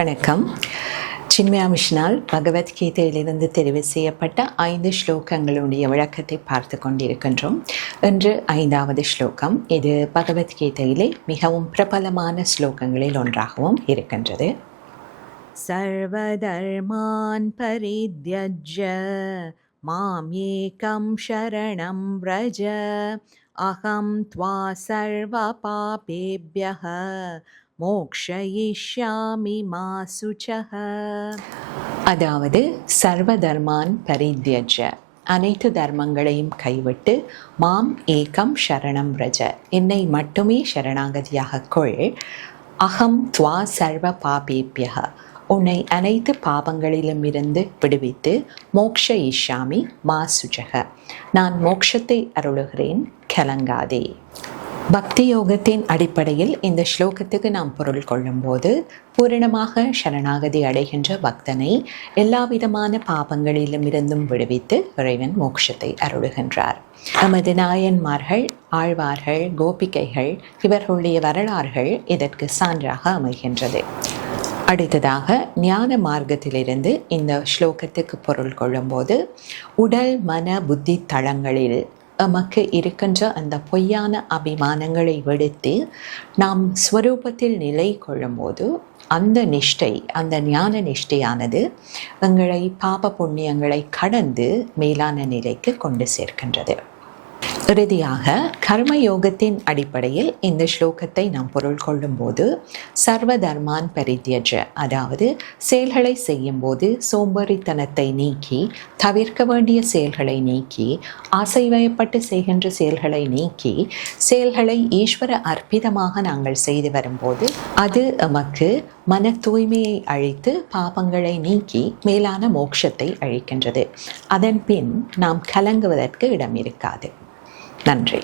வணக்கம். சின்மயா மிஷனால் பகவத்கீதையிலிருந்து தெரிவு செய்யப்பட்ட 5 ஸ்லோகங்களுடைய விளக்கத்தை பார்த்து கொண்டிருக்கின்றோம். இன்று 5வது ஸ்லோகம். இது பகவத்கீதையிலே மிகவும் பிரபலமான ஸ்லோகங்களில் ஒன்றாகவும் இருக்கின்றது. சர்வதர்மான் பரித்யஜ்ய மாம் ஏகம் சரணம் வ்ரஜ அகம் த்வா சர்வ பாபேப்யஹ மோக்ஷயிஷ்யாமி மா சுச்சஹ. அதாவது சர்வ தர்மான் பரித்யஜ, அனைத்து தர்மங்களையும் கைவிட்டு, மாம் ஏகம் சரணம் வ்ரஜ, என்னை மட்டுமே சரணாகதியாக கொள், அகம் த்வா சர்வ பாபேப்யஹ, உன்னை அனைத்து பாபங்களிலும் இருந்து விடுவித்து, மோக்ஷயிஷ்யாமி மா சுச்சஹ, நான் மோக்ஷத்தை அருளுகிறேன், கலங்காதே. பக்தி யோகத்தின் அடிப்படையில் இந்த ஸ்லோகத்துக்கு நாம் பொருள் கொள்ளும்போது, பூரணமாக சரணாகதி அடைகின்ற பக்தனை எல்லா விதமான பாபங்களிலும் இருந்தும் விடுவித்து இறைவன் மோட்சத்தை அருளுகின்றார். நமது நாயன்மார்கள், ஆழ்வார்கள், கோபிகைகள் இவர்களுடைய வரலாறுகள் இதற்கு சான்றாக அமைகின்றது. அடுத்ததாக ஞான மார்க்கத்திலிருந்து இந்த ஸ்லோகத்துக்கு பொருள் கொள்ளும்போது, உடல் மன புத்தி தளங்களில் நமக்கு இருக்கின்ற அந்த பொய்யான அபிமானங்களை விடுத்து நாம் ஸ்வரூபத்தில் நிலை கொள்ளும்போது அந்த நிஷ்டை, அந்த ஞான நிஷ்டையானது எங்களை பாப புண்ணியங்களை கடந்து மேலான நிலைக்கு கொண்டு சேர்க்கின்றது. இறுதியாக கர்மயோகத்தின் அடிப்படையில் இந்த ஸ்லோகத்தை நாம் பொருள் கொள்ளும்போது, சர்வ தர்மான் பரித்யஜ, அதாவது செயல்களை செய்யும்போது சோம்பேறித்தனத்தை நீக்கி, தவிர்க்க வேண்டிய செயல்களை நீக்கி, ஆசை வயப்பட்டு செய்கின்ற செயல்களை நீக்கி, செயல்களை ஈஸ்வர அர்ப்பிதமாக நாங்கள் செய்து வரும்போது அது நமக்கு மன தூய்மையை அழித்து பாபங்களை நீக்கி மேலான மோட்சத்தை அழிக்கின்றது. அதன் பின் நாம் கலங்குவதற்கு இடம் இருக்காது. நன்றி.